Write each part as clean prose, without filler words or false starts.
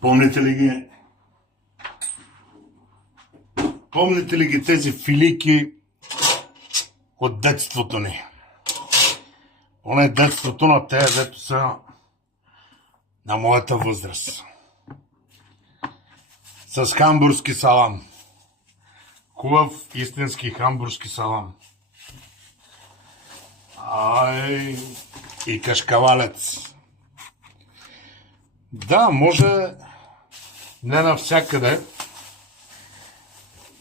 Помните ли ги? Помните ли ги тези филийки от детството ни? Поне детството на тези, дето са на моята възраст. С хамбургски салам. Хубав истински хамбургски салам. И кашкавалец. Да, може не навсякъде,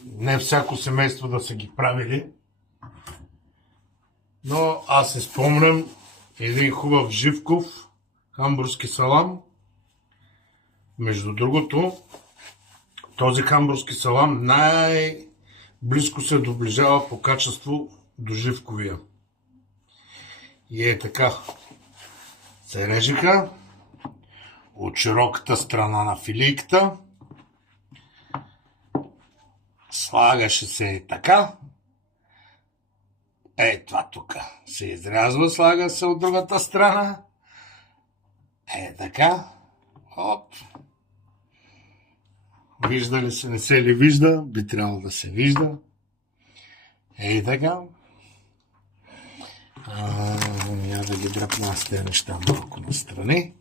не всяко семейство да са ги правили, но аз се спомням един хубав Живков хамбургски салам. Между другото, този хамбургски салам най-близко се доближава по качество до Живковия. И е така. Се режиха от широката страна на филийката. Слагаше се така. Това тук се изрязва, слага се от другата страна. Така. Оп. Вижда ли се, не се ли вижда? Би трябвало да се вижда. Така. Я да ги дръпна аз тези неща малко настрани.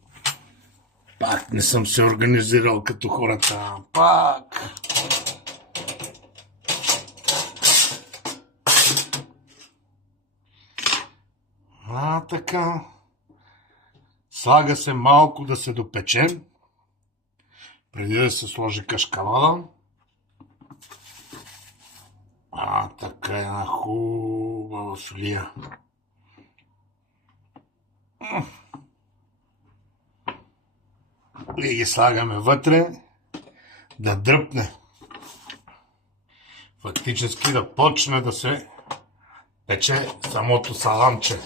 Пак не съм се организирал като хората. Пак. Така. Слага се малко да се допече, преди да се сложи кашкавала. Така една хубава филия. И ги слагаме вътре да дръпне. Фактически да почне да се пече самото саламче.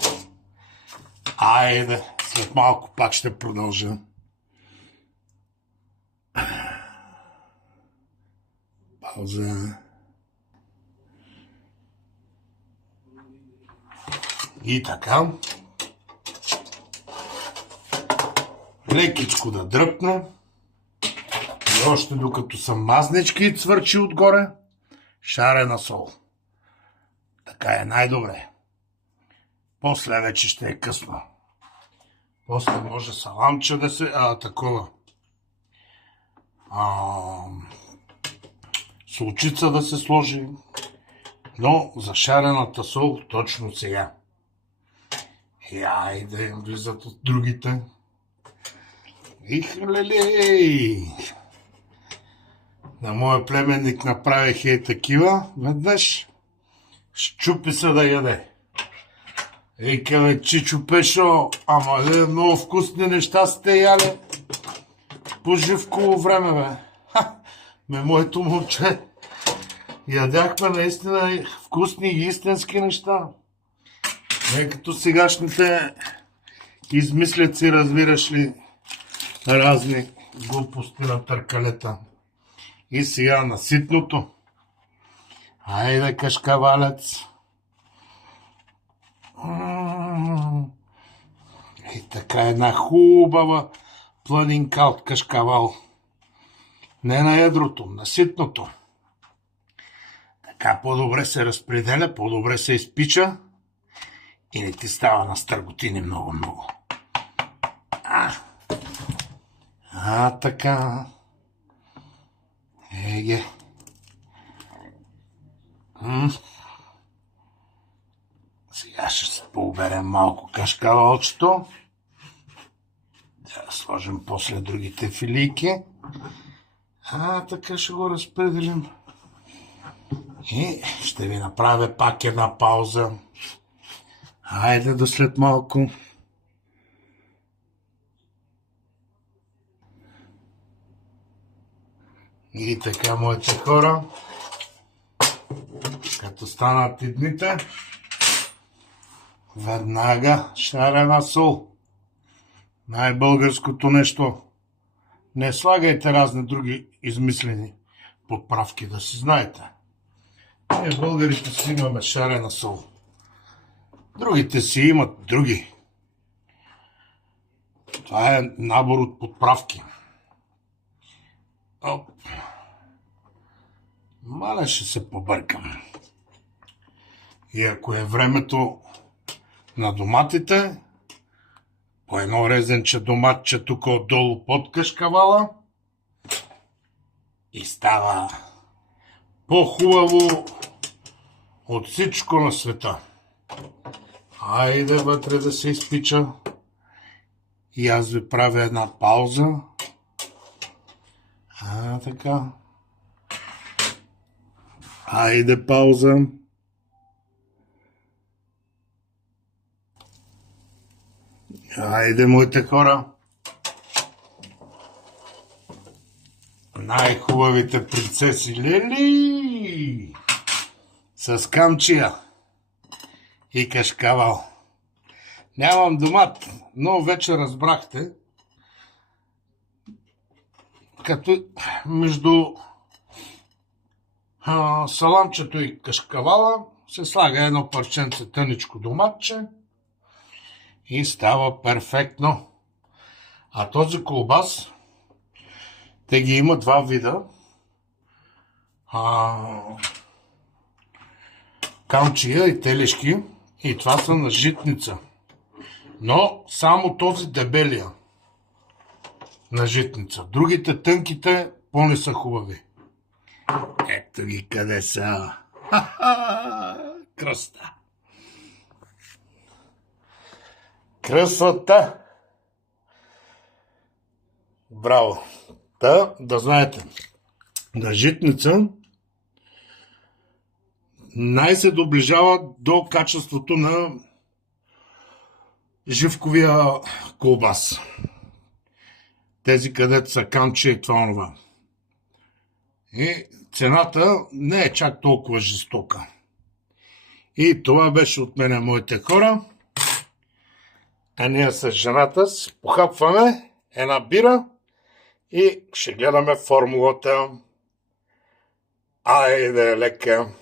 Айде, след малко пак ще продължа. Пауза. И така. Лекичко да дръпне. И още докато са мазнички и цвърчи отгоре, шарена сол. Така е най-добре. После вече ще е късно. После може саламче да се... такова. Солчица да се сложи. Но за шарената сол точно сега. Айде, влизат от другите. Ихлелей! На моя племенник направих такива веднъж. Щупи се да яде. Викаме, Чичо Пешо, ама много вкусни неща сте яли по Живково време, бе. Моето момче. Ядяхме наистина вкусни и истински неща. Не като сегашните измисляци, разбираш ли, разни глупости на търкалета. И сега на ситното. Айде, кашкавалец. И така една хубава планинка от кашкавал. Не на ядрото, на ситното. Така по-добре се разпределя, по-добре се изпича и не ти става на стърготини много-много. Така. Еге. Сега ще се поуберем малко кашкавалчето. Да сложим после другите филийки. Така ще го разпределим. И ще ви направя пак една пауза. Айде до след малко. И така, моите хора, като станат и дните, веднага шарена сол. Най-българското нещо. Не слагайте разни други измислени подправки, да си знаете. Ние българите си имаме шарена сол. Другите си имат други. Това е набор от подправки. Оп. Мале ще се побъркам. И ако е времето на доматите, по едно резенче доматче тук отдолу под кашкавала и става по-хубаво от всичко на света. Хайде вътре да се изпича. И аз ви правя една пауза. Така. Хайде пауза. Хайде, моите хора. Най-хубавите принцеси Лели с камчия и кашкавал. Нямам домат, но вече разбрахте, като между саламчето и кашкавала се слага едно парченце тъничко доматче и става перфектно. А този колбас, те ги има два вида. Камчия и телешки, и това са на житница. Но само този дебелия на житница. Другите тънките по-не са хубави. Ето ги къде са. Кръста. Красота. Браво. Да знаете, на житница най-се доближава до качеството на живковия колбас. Тези, където са камче и това. И цената не е чак толкова жестока. И това беше от мене, моите хора. А ние с жената си похапваме една бира и ще гледаме формулата. Айде, лека!